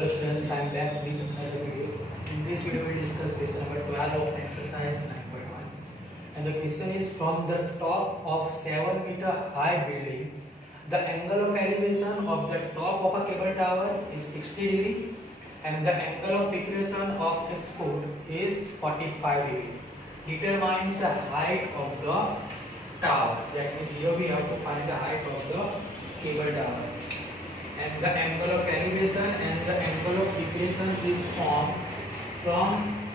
Hello students, I am back with another video. In this video, we discuss question number 12 of exercise 9.1. And the question is from the top of 7-meter high building, the angle of elevation of the top of a cable tower is 60 degree and the angle of declination of its foot is 45 degree. Determine the height of the tower. That means here we have to find the height of the cable tower. And the angle of elevation and the angle of declination is formed from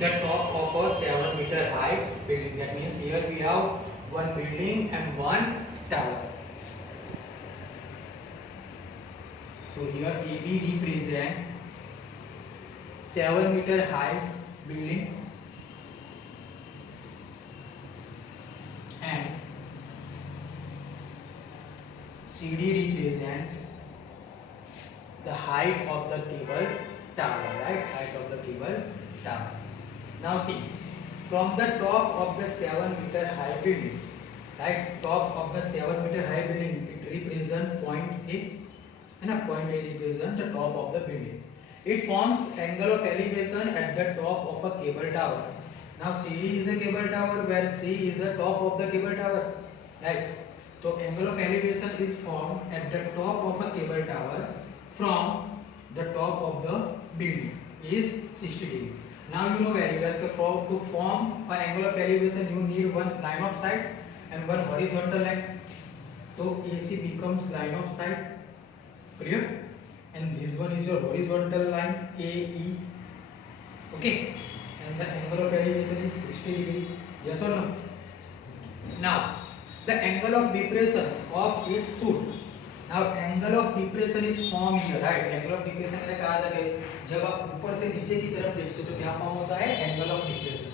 the top of a 7-meter high building. That means here we have one building and one tower. So here AB represent 7-meter high building and CD represent the height of the cable tower, right? Height of the cable tower. Now see, from the top of the 7-meter high building, right? Top of the 7-meter high building, it represents point A, and a point A represents the top of the building. It forms angle of elevation at the top of a cable tower. Now CD is a cable tower where C is the top of the cable tower, right? So angle of elevation is formed at the top of a cable tower from the top of the building is 60 degree. Now you know very well that to form an angle of elevation you need one line of sight and one horizontal line. So AC becomes line of sight, clear? And this one is your horizontal line AE, okay? And the angle of elevation is 60 degree, yes or no? Now the angle of depression of its foot. Now angle of depression is formed here, right? Angle of depression मतलब कहा था कि जब आप ऊपर से नीचे की तरफ देखते हो तो क्या फॉर्म होता है? Angle of depression.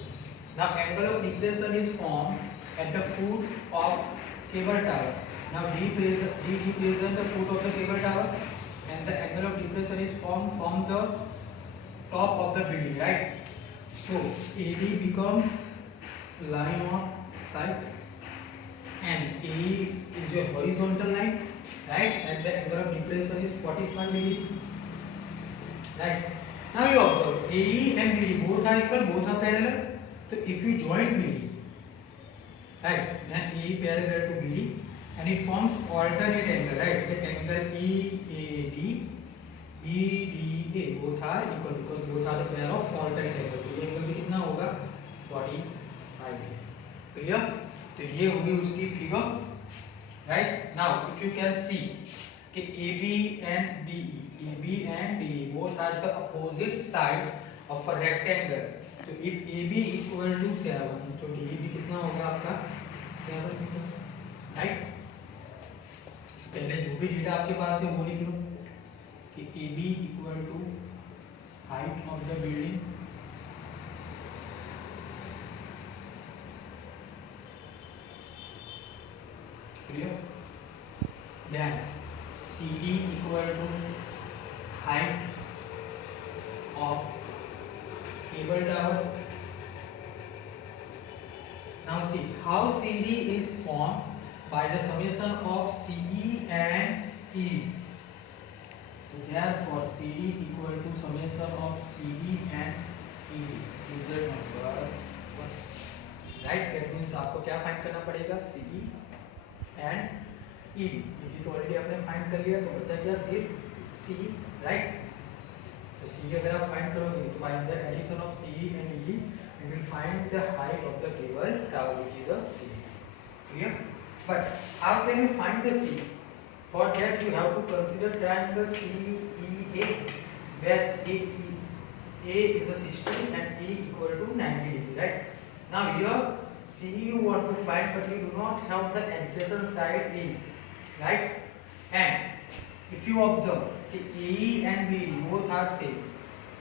Now angle of depression is formed at the foot of cable tower. Now D represent the foot of the cable tower, and the angle of depression is formed from the top of the building, right? So AD becomes line of sight, and AE is your horizontal line, right? And the angle of depression is 45 degree, right? Now you observe AE and BD both are equal, both are parallel. So if you join BD, right, then AE parallel to BD, and it forms alternate angle, right? The angle EAD, BDA both are equal because both are the pair of alternate angle. तो ये angle भी कितना होगा? 45 degree. Clear? तो ये होगी उसकी figure, right? Now if you can see कि AB and DE both are the opposite sides of a rectangle. तो if AB equal to 7, तो DE भी कितना होगा आपका? 7 मीटर, right? पहले जो भी डेटा आपके पास है वो लिख लो कि AB equal to height of the building clear, then CD equal to height of cable tower. Now see how CD is formed by the summation of CE and ED. Therefore CD equal to summation of CE and ED. Result number 1, right? That means आपको क्या find करना पड़ेगा? CE and ED. ED तो already आपने find कर लिया, तो बचा क्या? सिर्फ CE, right? तो CE अगर आप फाइंड करोगे तो by the addition of CE and ED you will find the height of the cable tower, which is a C. Clear? But how can you find the C? For that you have to consider triangle CEA, where A is a 60 and E equal to 90 degree, right? Now here CE you want to find, but you do not have the adjacent side A, right? And if you observe AE and BD both are same,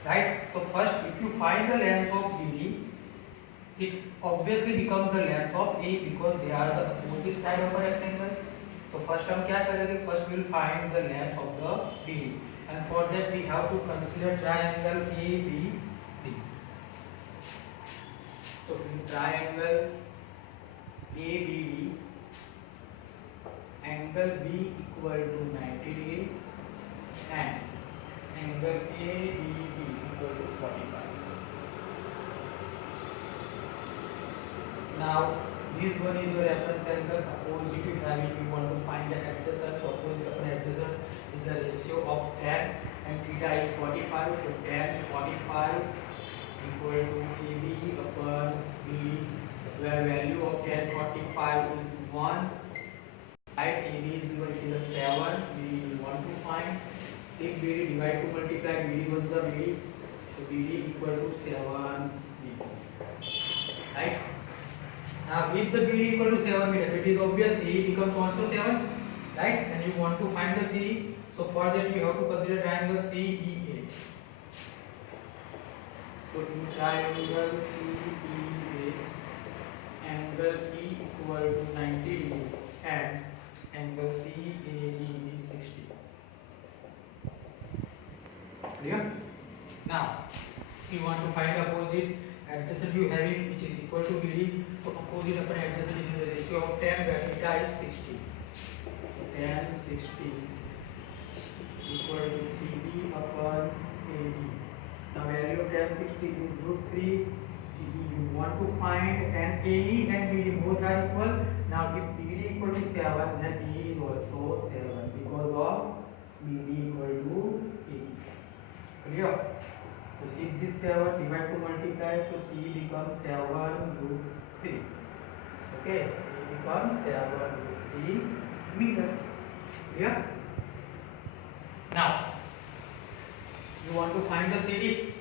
right? So first if you find the length of BD, it obviously becomes the length of A because they are the opposite side of a rectangle. So first हम क्या करेंगे? First we will find the length of the BD, and for that we have to consider triangle ABD. So in triangle ABD, angle B equal to 90 degree and angle ADB equal to 45. Now this one is your reference angle. Opposite you have it, you want to find the adjacent. Opposite upon adjacent is a ratio of tan, and theta is 45. So tan 45 equal to AB upon BD, where value of tan 45 is 1. Right, AB is equal to 7. BD we want to find. Same BD divide to multiply. BD ones are BD. So BD equal to 7 BD. Right. Now if the BD equal to 7 meter, it is obvious AE becomes also 7, right? And you want to find the CE. So for that you have to consider triangle CEA. So in triangle CEA, angle E equal to 90 degree and angle CAD is 60. Clear? Now you want to find opposite. Adjacent you having which is equal to BD. So opposite upon adjacent it is a ratio of 10, where theta is 60. So tan 60 equal to CD upon AD. Now value of tan 60 is √3. CD you want to find, and AE and BD both are equal. Now if BD equal to 7, then AE is also 7 because of BD equal to AE. Clear? So if this 7 divide to multiply, so C becomes 7√3. Okay, C becomes 7√3 meter. Clear? Now you want to find the CD,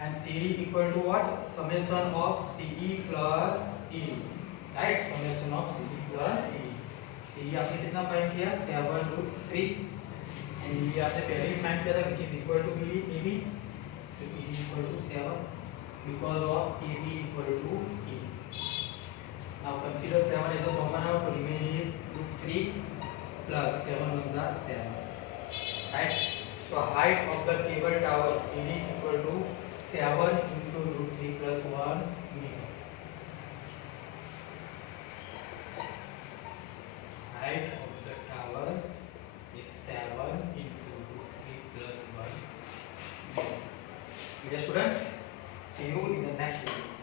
and CD equal to what? Summation of CE plus ED. Right? Summation of CE plus ED. CE आपने कितना find किया? 7√3. and ED आपने पहले ही find किया था, which is equal to BD AB. So ED equal to 7 because of AB equal to ED. Now consider 7 as a common out, to remain is √3 plus 7 ones are 7. Right? So height of the cable tower CD equal to 7 into √3 plus 1 meter. Height of the tower is 7 into √3 plus 1 meter. Okay, students, see you in the next video.